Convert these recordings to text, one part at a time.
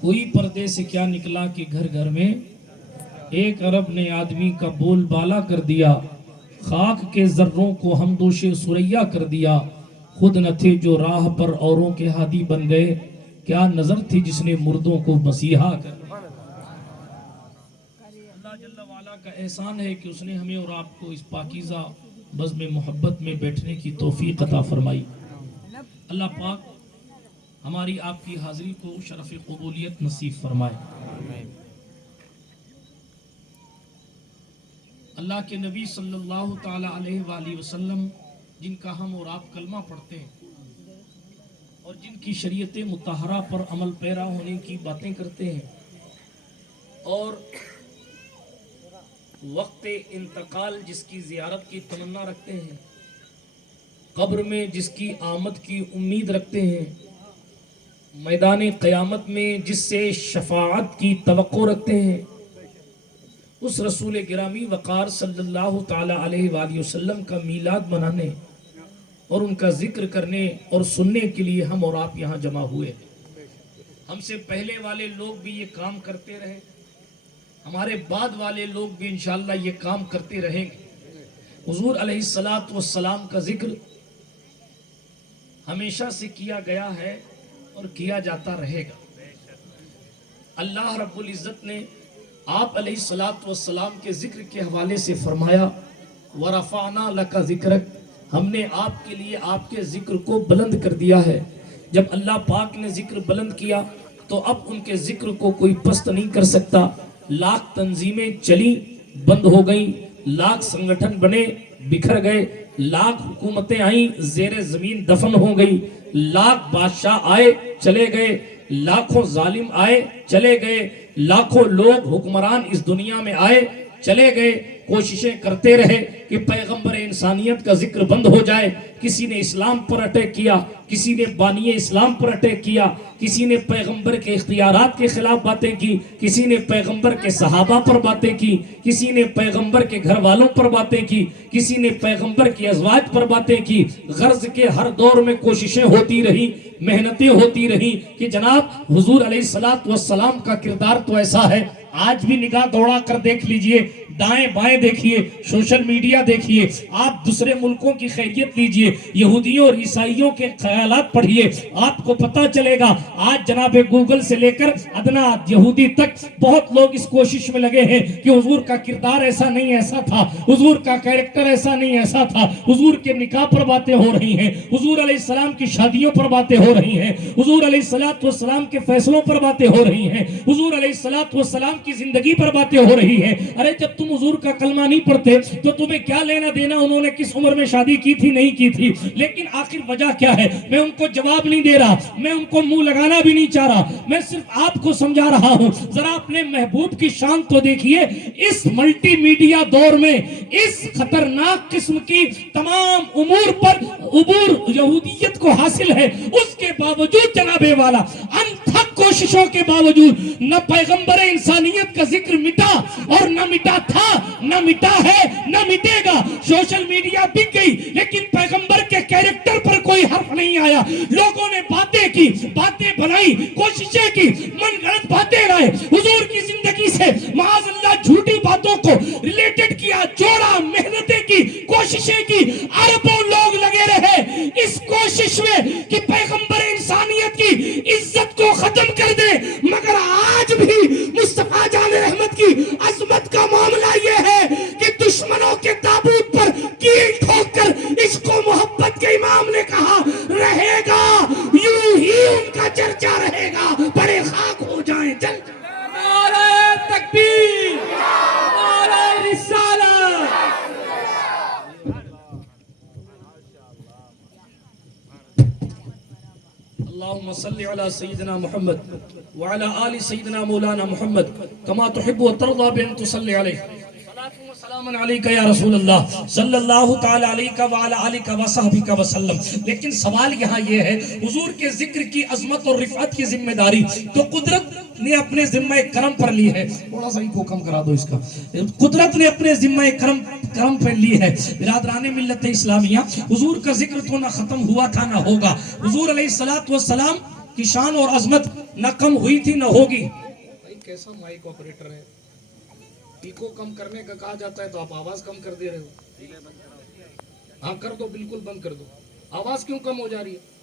کوئی پردے سے کیا نکلا کہ گھر گھر میں ایک عرب نے آدمی کا بول بالا کر دیا، خاک کے ذروں کو ہمدوش سریا کر دیا، خود نہ تھے جو راہ پر اوروں کے ہادی بن گئے، کیا نظر تھی جس نے مردوں کو مسیحا کر دیا۔ اللہ جل وعلا کا احسان ہے کہ اس نے ہمیں اور آپ کو اس پاکیزہ بزم محبت میں بیٹھنے کی توفیق عطا فرمائی۔ اللہ پاک ہماری آپ کی حاضری کو شرف قبولیت نصیب فرمائے۔ اللہ کے نبی صلی اللہ تعالی علیہ وآلہ وسلم جن کا ہم اور آپ کلمہ پڑھتے ہیں اور جن کی شریعت مطہرہ پر عمل پیرا ہونے کی باتیں کرتے ہیں اور وقت انتقال جس کی زیارت کی تمنا رکھتے ہیں، قبر میں جس کی آمد کی امید رکھتے ہیں، میدان قیامت میں جس سے شفاعت کی توقع رکھتے ہیں، اس رسول گرامی وقار صلی اللہ تعالی علیہ وآلہ وسلم کا میلاد منانے اور ان کا ذکر کرنے اور سننے کے لیے ہم اور آپ یہاں جمع ہوئے۔ ہم سے پہلے والے لوگ بھی یہ کام کرتے رہے، ہمارے بعد والے لوگ بھی انشاءاللہ یہ کام کرتے رہیں گے۔ حضور علیہ السلام کا ذکر ہمیشہ سے کیا گیا ہے اور کیا جاتا رہے گا۔ اللہ رب العزت نے آپ علیہ السلام کے ذکر کے حوالے سے فرمایا وَرَفَعْنَا لَكَ ذِكْرَكَ، ہم نے آپ کے لیے آپ کے ذکر کو بلند کر دیا ہے۔ جب اللہ پاک نے ذکر بلند کیا تو اب ان کے ذکر کو کوئی پست نہیں کر سکتا۔ لاکھ تنظیمیں چلی بند ہو گئیں، لاکھ سنگٹھن بنے بکھر گئے، لاکھ حکومتیں آئیں زیر زمین دفن ہو گئی، لاکھ بادشاہ آئے چلے گئے، لاکھوں ظالم آئے چلے گئے، لاکھوں لوگ حکمران اس دنیا میں آئے چلے گئے، کوششیں کرتے رہے کہ پیغمبر انسانیت کا ذکر بند ہو جائے۔ کسی نے اسلام پر اٹیک کیا، کسی نے بانی اسلام پر اٹیک کیا، کسی نے پیغمبر کے اختیارات کے خلاف باتیں کی، کسی نے پیغمبر کے صحابہ پر باتیں کی، کسی نے پیغمبر کے گھر والوں پر باتیں کی، کسی نے پیغمبر کی ازواج پر باتیں کی۔ غرض کے ہر دور میں کوششیں ہوتی رہی، محنتیں ہوتی رہی کہ جناب حضور علیہ السلام کا کردار تو ایسا ہے۔ آج بھی نگاہ دوڑا کر دیکھ لیجئے، دائیں بائیں دیکھیے، سوشل میڈیا دیکھیے، آپ دوسرے ملکوں کی خیریت لیجئے، یہودیوں اور عیسائیوں کے خیالات پڑھیے، آپ کو پتہ چلے گا۔ آج جناب گوگل سے لے کر ادنا یہودی تک بہت لوگ اس کوشش میں لگے ہیں کہ حضور کا کردار ایسا نہیں ایسا تھا، حضور کا کیریکٹر ایسا نہیں ایسا تھا۔ حضور کے نکاح پر باتیں ہو رہی ہیں، حضور علیہ السلام کی شادیوں پر باتیں ہو رہی ہیں، حضور علیہ السلام کے فیصلوں پر باتیں ہو رہی ہیں، حضور علیہ السلام کی زندگی پر باتیں ہو رہی ہیں۔ ارے جب تم حضور کا کلمہ نہیں پڑھتے تو تمہیں کیا لینا دینا انہوں نے کس عمر میں شادی کی تھی نہیں کی تھی؟ لیکن آخر وجہ کیا ہے؟ میں ان کو جواب نہیں دے رہا، میں ان کو منہ لگانا بھی نہیں چاہ رہا، میں صرف آپ کو سمجھا رہا ہوں۔ ذرا اپنے محبوب کی شان تو دیکھیے، اس ملٹی میڈیا دور میں اس خطرناک قسم کی تمام امور پر عبور یہودیت کو حاصل ہے، اس کے باوجود جناب والا انتھک کوششوں کے باوجود نہ پیغمبر انسانیت کا ذکر مٹا اور نہ مٹا تھا، نہ مٹا ہے، نہ مٹے گا۔ سوشل میڈیا بک گئی لیکن پیغمبر کے کیریکٹر پر کوئی حرف نہیں آیا۔ لوگوں نے باتیں کی، باتیں بنائی، کوششیں کی، من گھڑت باتیں رہے، حضور کی زندگی سے معاذ اللہ جھوٹی باتوں کو ریلیٹڈ کیا، جوڑا، محنتیں کی، کوششیں کی، اربوں لوگ لگے رہے اس کوشش میں کہ پیغمبر انسانیت کی عزت کو ختم کر دے۔ مگر آج بھی مصطفیٰ جان رحمت کی عظمت کا معاملہ یہ ہے کہ دشمنوں کے تابوت پر کیل ٹھوک کر اس کو محبت کے امام نے کہا رہے گا، یوں ہی ان کا چرچا رہے گا، بڑے خاک ہو جائیں جل جائیں۔ نعرہ تکبیر، نعرہ رسالہ۔ اللہم صلی علی سیدنا محمد وعلی آل سیدنا مولانا محمد کما تحب و ترضى بأن تصلی علیہ۔ سلام علیکہ یا رسول اللہ صلی اللہ تعالی علیکہ وعلی آلکہ وصحبکہ وسلم۔ لیکن سوال یہاں یہ ہے، حضور کے ذکر کی عظمت اور رفعت کی ذمہ داری تو قدرت نے اپنے ذمہ کرم پر لی ہے۔ تھوڑا سا کو کم کرا دو اس کا۔ قدرت نے اپنے ذمہ کرم پر لی ہے۔ برادران ملت اسلامیہ، حضور کا ذکر تو نہ ختم ہوا تھا نہ ہوگا۔ حضور علیہ السلام کی شان اور عظمت نہ کم ہوئی تھی نہ ہوگی. بھائی کیسا مائک آپریٹر ہے, پیکو کم کرنے کا کہا جاتا ہے تو آپ آواز کم کر دے رہے ہو. ہاں کر دو, بالکل بند کر دو. آواز کیوں کم ہو جا رہی ہے؟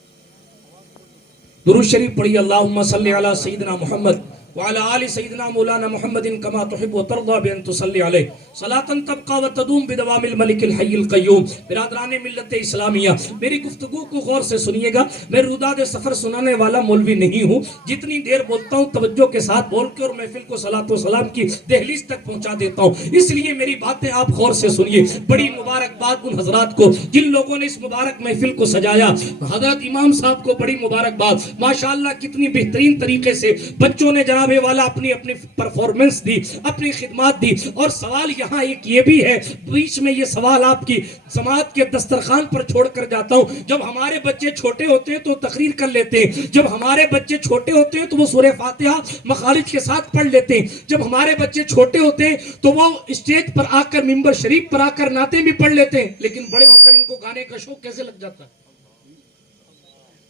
درود شریف پڑھیے. اللہم صلی علی سیدنا محمد وعلی آل سیدنا مولانا محمد کما تحب و ترضى بان تصلی علیہ صلاۃ تبقى وتدوم بدوام الملک الحی القیوم. برادران ملت اسلامیہ, میری گفتگو کو غور سے سنیے گا. میں روداد سفر سنانے والا مولوی نہیں ہوں. جتنی دیر بولتا ہوں توجہ کے ساتھ بول کے اور محفل کو صلاۃ و سلام کی دہلیز تک پہنچا دیتا ہوں, اس لیے میری باتیں آپ غور سے سنیے. بڑی مبارکباد ان حضرات کو جن لوگوں نے اس مبارک محفل کو سجایا. حضرت امام صاحب کو بڑی مبارکباد. ماشاءاللہ کتنی بہترین طریقے سے بچوں نے جناب والا اپنی پرفارمنس دی, اپنی خدمات دی. اور سوال یہاں ایک یہ بھی ہے, بیچ میں یہ سوال آپ کی سماعت کے دسترخوان پر چھوڑ کر جاتا ہوں. جب ہمارے بچے چھوٹے ہوتے ہیں تو تقریر کر لیتے ہیں. جب ہمارے بچے چھوٹے ہوتے ہیں تو وہ سورہ فاتحہ مخارج کے ساتھ پڑھ لیتے ہیں. جب ہمارے بچے چھوٹے ہوتے ہیں تو وہ اسٹیج پر آ کر ممبر شریف پر آ کر نعتیں بھی پڑھ لیتے ہیں. لیکن بڑے ہو کر ان کو گانے کا شوق کیسے لگ جاتا ہے؟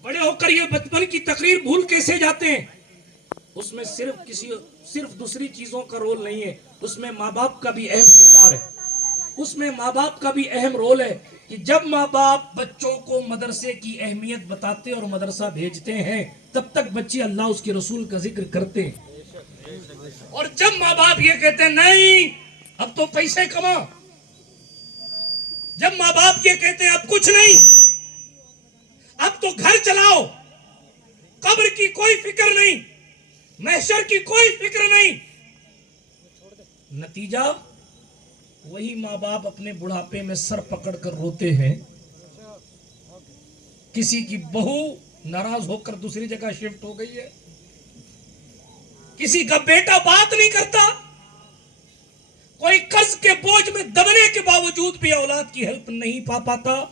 بڑے ہو کر یہ بچپن کی تقریر بھول کیسے جاتے ہیں؟ اس میں صرف دوسری چیزوں کا رول نہیں ہے, اس میں ماں باپ کا بھی اہم کردار ہے. اس میں ماں باپ کا بھی اہم رول ہے کہ جب ماں باپ بچوں کو مدرسے کی اہمیت بتاتے اور مدرسہ بھیجتے ہیں تب تک بچے اللہ اس کے رسول کا ذکر کرتے ہیں. اور جب ماں باپ یہ کہتے ہیں نہیں اب تو پیسے کما, جب ماں باپ یہ کہتے ہیں اب کچھ نہیں, اب تو گھر چلاؤ, قبر کی کوئی فکر نہیں, محشر کی کوئی فکر نہیں, نتیجہ وہی ماں باپ اپنے بڑھاپے میں سر پکڑ کر روتے ہیں. کسی کی بہو ناراض ہو کر دوسری جگہ شفٹ ہو گئی ہے, کسی کا بیٹا بات نہیں کرتا, کوئی قرض کے بوجھ میں دبنے کے باوجود بھی اولاد کی ہیلپ نہیں پا پاتا.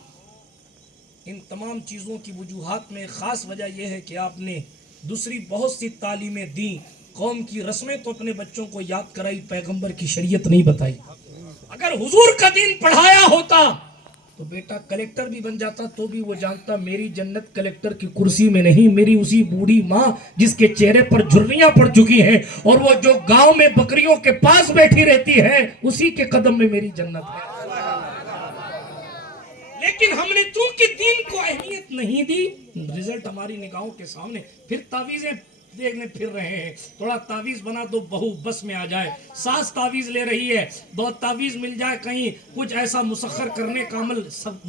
ان تمام چیزوں کی وجوہات میں خاص وجہ یہ ہے کہ آپ نے دوسری بہت سی تعلیمیں دیں, قوم کی رسمیں تو اپنے بچوں کو یاد کرائی, پیغمبر کی شریعت نہیں بتائی. اگر حضور کا دین پڑھایا ہوتا تو بیٹا کلیکٹر بھی بن جاتا تو بھی وہ جانتا میری جنت کلیکٹر کی کرسی میں نہیں, میری اسی بوڑھی ماں جس کے چہرے پر جھریاں پڑ چکی ہیں اور وہ جو گاؤں میں بکریوں کے پاس بیٹھی رہتی ہے اسی کے قدم میں میری جنت ہے. لیکن ہم نے چونکہ دین کو اہمیت نہیں دی, رزلٹ ہماری نگاہوں کے سامنے. پھر تعویذیں دیکھنے پھر رہے ہیں, تھوڑا تعویذ بنا دو بہو بس میں آ جائے, ساس تعویذ لے رہی ہے, بہت تعویذ مل جائے کہیں کچھ ایسا مسخر کرنے کا عمل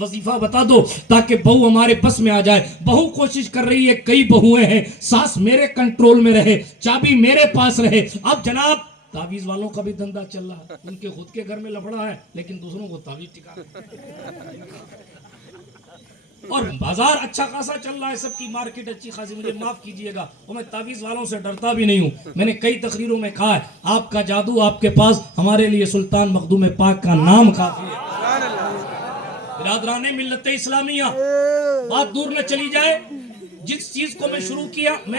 وظیفہ بتا دو تاکہ بہو ہمارے بس میں آ جائے. بہو کوشش کر رہی ہے, کئی بہویں ہیں, ساس میرے کنٹرول میں رہے, چابی میرے پاس رہے. اب جناب تعویذ والوں کا بھی دھندا چل رہا ہے, ان کے خود کے گھر میں لفڑا ہے لیکن دوسروں کو تعویذ ٹکا اور بازار اچھا خاصا چل رہا ہے, سب کی مارکیٹ اچھی خاصی. مجھے معاف کیجئے گا اور میں تعویذ والوں سے ڈرتا بھی نہیں ہوں. میں نے کئی تقریروں میں کہا ہے آپ کا جادو آپ کے پاس, ہمارے لیے سلطان مخدوم پاک کا نام کافی ہے. برادران ملت اسلامیہ, بات دور نہ چلی جائے. جس چیز کو میں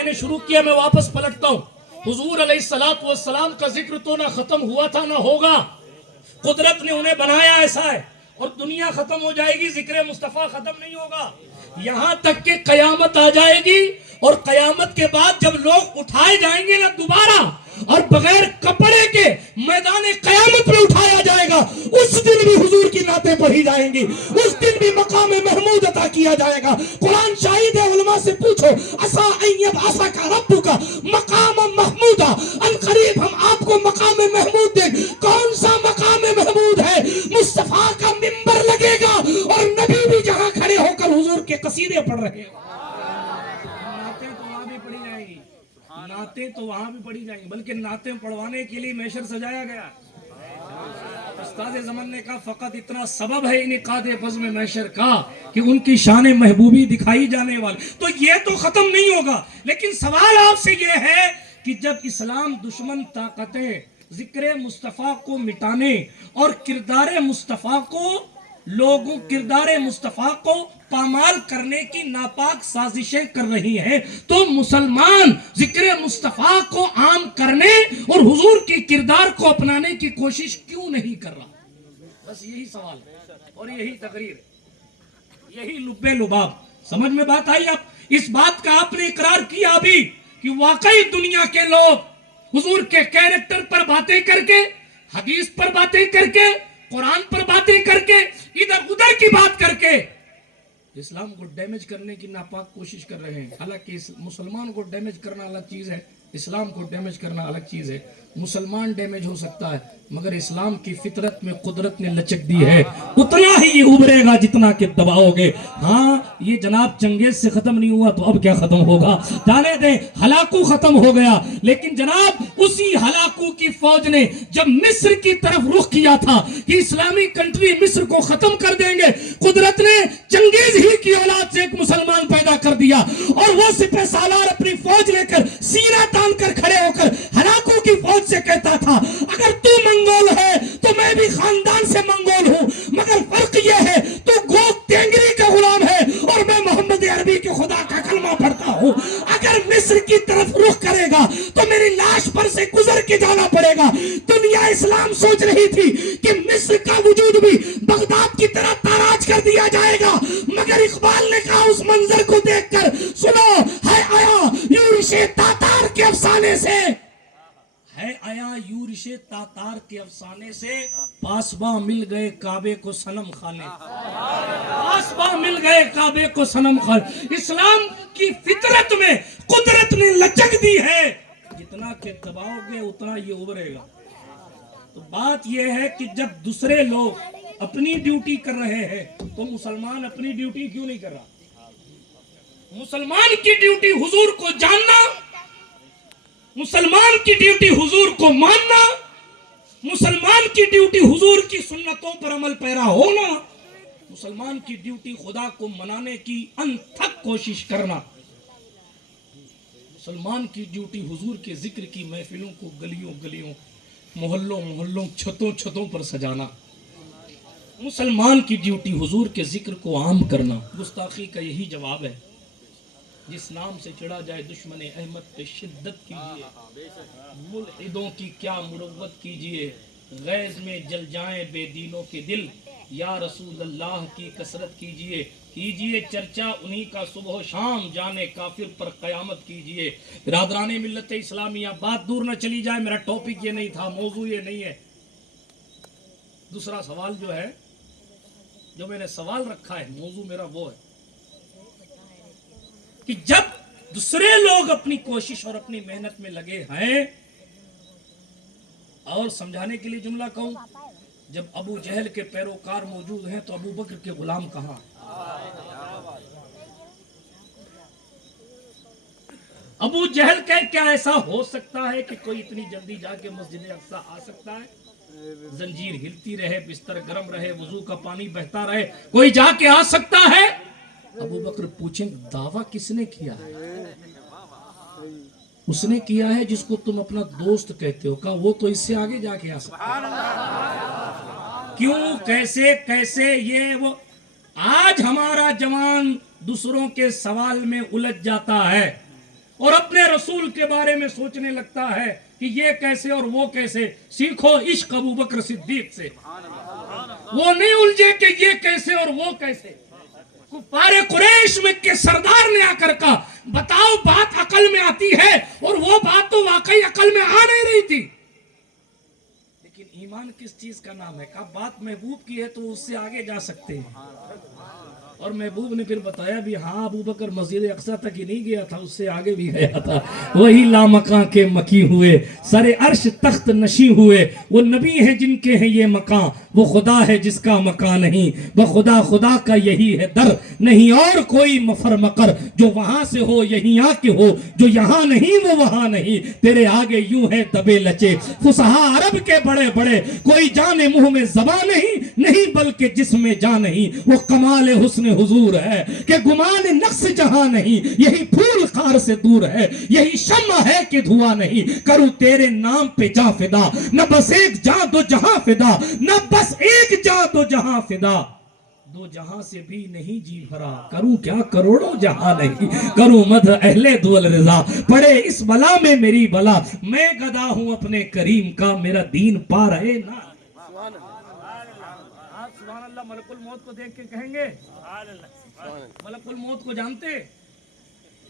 نے شروع کیا میں واپس پلٹتا ہوں. حضور علیہ الصلوۃ والسلام کا ذکر تو نہ ختم ہوا تھا نہ ہوگا, قدرت نے انہیں بنایا ایسا ہے. اور دنیا ختم ہو جائے گی, ذکر مصطفیٰ ختم نہیں ہوگا, یہاں تک کہ قیامت آ جائے گی. اور قیامت کے بعد جب لوگ اٹھائے جائیں گے نا دوبارہ اور بغیر کپڑے کے میدان قیامت میں اٹھایا جائے گا, اس دن بھی حضور کی نعتیں پڑھی جائیں گی, اس دن بھی مقام محمود عطا کیا جائے گا. قرآن شاہد ہے, علماء سے پوچھو عسیٰ ان یبعثک ربک مقام محمودا, ان قریب ہم آپ کو مقام محمود دیں. کون سا مقام محمود ہے؟ مصطفیٰ کا منبر لگے گا اور نبی بھی جہاں کھڑے ہو کر حضور کے قصیدے پڑھ رہے ہیں. نعتیں تو وہاں بھی پڑھی جائیں گی, نعتیں تو وہاں بھی پڑھی جائیں گی, بلکہ نعتیں پڑھوانے کے لیے محشر سجایا گیا. استاد زمن نے کہا فقط اتنا سبب ہے انعقاد بزم محشر کا کہ ان کی شان محبوبی دکھائی جانے والے. تو یہ تو ختم نہیں ہوگا, لیکن سوال آپ سے یہ ہے کہ جب اسلام دشمن طاقتیں ذکر مصطفیٰ کو مٹانے اور کردار مصطفیٰ کو پامال کرنے کی ناپاک سازشیں کر رہی ہیں, تو مسلمان ذکر مصطفیٰ کو عام کرنے اور حضور کی کردار کو اپنانے کی کوشش کیوں نہیں کر رہا؟ بس یہی سوال ہے اور یہی تقریر ہے, یہی لبے لباب. سمجھ میں بات آئی؟ اب اس بات کا آپ نے اقرار کیا بھی کہ واقعی دنیا کے لوگ حضور کے کیریکٹر پر باتیں کر کے، حدیث پر باتیں کر کے، قرآن پر باتیں کر کے، ادھر ادھر کی بات کر کے اسلام کو ڈیمیج کرنے کی ناپاک کوشش کر رہے ہیں. حالانکہ مسلمان کو ڈیمیج کرنا الگ چیز ہے، اسلام کو ڈیمیج کرنا الگ چیز ہے. مسلمان ڈیمیج ہو سکتا ہے مگر اسلام کی فطرت میں قدرت نے لچک دی ہے، اتنا ہی یہ ابھرے گا جتنا کہ دباؤ گے. ہاں یہ جناب چنگیز سے ختم نہیں ہوا تو اب کیا ختم ہوگا؟ جانے دیں، ہلاکو ختم ہو گیا. لیکن جناب اسی ہلاکو کی فوج نے جب مصر کی طرف رخ کیا تھا کہ اسلامی کنٹری مصر کو ختم کر دیں گے، قدرت نے چنگیز ہی کی اولاد سے ایک مسلمان پیدا کر دیا، اور وہ سپہ سالار اپنی فوج لے کر سینہ تان کر کھڑے ہو کر ہلاکو کی فوج سے کہتا تھا اگر تو منگول ہے تو میں بھی خاندان سے منگول ہوں، مگر فرق یہ ہے تو گوگ تینگری کا غلام ہے اور میں محمد عربی کے خدا کا کلمہ پڑھتا ہوں. اگر مصر کی طرف رخ کرے گا تو میری لاش پر سے گزر کے جانا پڑے گا. دنیا اسلام سوچ رہی تھی کہ مصر کا وجود بھی بغداد کی طرح تاراج کر دیا جائے گا، مگر اقبال نے کہا اس منظر کو دیکھ کر سنو ہے آیا یورش تاتار کے افسانے سے، ہے آیا یورش تاتار کے افسانے سے، پاسباں مل گئے کعبے کو صنم خانے، پاسباں مل گئے کعبے کو صنم خانے. اسلام کی فطرت میں قدرت نے لچک دی ہے، جتنا کہ دباؤ گے اتنا یہ ابھرے گا. تو بات یہ ہے کہ جب دوسرے لوگ اپنی ڈیوٹی کر رہے ہیں تو مسلمان اپنی ڈیوٹی کیوں نہیں کر رہا؟ مسلمان کی ڈیوٹی حضور کو جاننا، مسلمان کی ڈیوٹی حضور کو ماننا، مسلمان کی ڈیوٹی حضور کی سنتوں پر عمل پیرا ہونا، مسلمان کی ڈیوٹی خدا کو منانے کی انتھک کوشش کرنا، مسلمان کی ڈیوٹی حضور کے ذکر کی محفلوں کو گلیوں گلیوں، محلوں محلوں، چھتوں چھتوں پر سجانا، مسلمان کی ڈیوٹی حضور کے ذکر کو عام کرنا. گستاخی کا یہی جواب ہے. جس نام سے چڑھا جائے دشمن احمد پہ شدت کیجئے، ملحدوں کی کیا مروت کیجئے، غیظ میں جل جائیں بے دینوں کے دل، یا رسول اللہ کی کثرت کیجئے، کیجئے چرچا انہی کا صبح و شام، جانے کافر پر قیامت کیجئے. برادران ملت اسلامیہ، بات دور نہ چلی جائے، میرا ٹاپک یہ نہیں تھا، موضوع یہ نہیں ہے. دوسرا سوال جو ہے، جو میں نے سوال رکھا ہے، موضوع میرا وہ ہے کہ جب دوسرے لوگ اپنی کوشش اور اپنی محنت میں لگے ہیں، اور سمجھانے کے لیے جملہ کہوں، جب ابو جہل کے پیروکار موجود ہیں تو ابو بکر کے غلام کہاں؟ ابو جہل کہ کیا ایسا ہو سکتا ہے کہ کوئی اتنی جلدی جا کے مسجد اقصی آ سکتا ہے؟ زنجیر ہلتی رہے، بستر گرم رہے، وضو کا پانی بہتا رہے، کوئی جا کے آ سکتا ہے؟ ابو بکر پوچھیں دعویٰ کس نے کیا ہے؟ اس نے کیا ہے جس کو تم اپنا دوست کہتے ہو. کہا وہ تو اس سے آگے جا کے آ سکتا ہے. کیوں، کیسے کیسے، یہ وہ. آج ہمارا جوان دوسروں کے سوال میں الجھ جاتا ہے اور اپنے رسول کے بارے میں سوچنے لگتا ہے کہ یہ کیسے اور وہ کیسے. سیکھو عشق ابو بکر صدیق سے. وہ نہیں الجھے کہ یہ کیسے اور وہ کیسے. کفار قریش میں کے سردار نے آ کر کہا بتاؤ بات عقل میں آتی ہے، اور وہ بات تو واقعی عقل میں آ نہیں رہی تھی. لیکن ایمان کس چیز کا نام ہے؟ کہا بات محبوب کی ہے تو اس سے آگے جا سکتے ہیں. اور محبوب نے پھر بتایا بھی ہاں ابو بکر مسجد اقصی تک ہی نہیں گیا تھا، اس سے آگے بھی گیا تھا. وہی لامکاں کے مکی ہوئے، سر عرش تخت نشی ہوئے. وہ نبی ہیں جن کے ہیں یہ مکان، وہ خدا ہے جس کا مکان نہیں. بخدا خدا کا یہی ہے در، نہیں اور کوئی مفر مقر. جو وہاں سے ہو یہیں آ کے ہو، جو یہاں نہیں وہ وہاں نہیں. تیرے آگے یوں ہے دبے لچے فصحا عرب کے بڑے بڑے. کوئی جانے منہ میں زبان نہیں بلکہ جسم میں جان نہیں. وہ کمال حسن حضور ہے کہ گمان نقص جہاں نہیں. یہی پھول خار سے دور ہے، یہی شمع ہے کہ دھواں نہیں. کروں تیرے نام پہ جاں فدا، نہ بس ایک جاں دو جہاں فدا، نہ بس ایک جاں دو جہاں فدا. دو جہاں سے بھی نہیں جی بھرا، کروں کیا کروڑوں جہاں نہیں. کروں مدح اہل دول رضا، پڑے اس بلا میں میری بلا. میں گدا ہوں اپنے کریم کا، میرا دین پا رہے نہ. سبحان اللہ. ملک الموت کو دیکھ کے کہیں گے، ملک الموت کو جانتے؟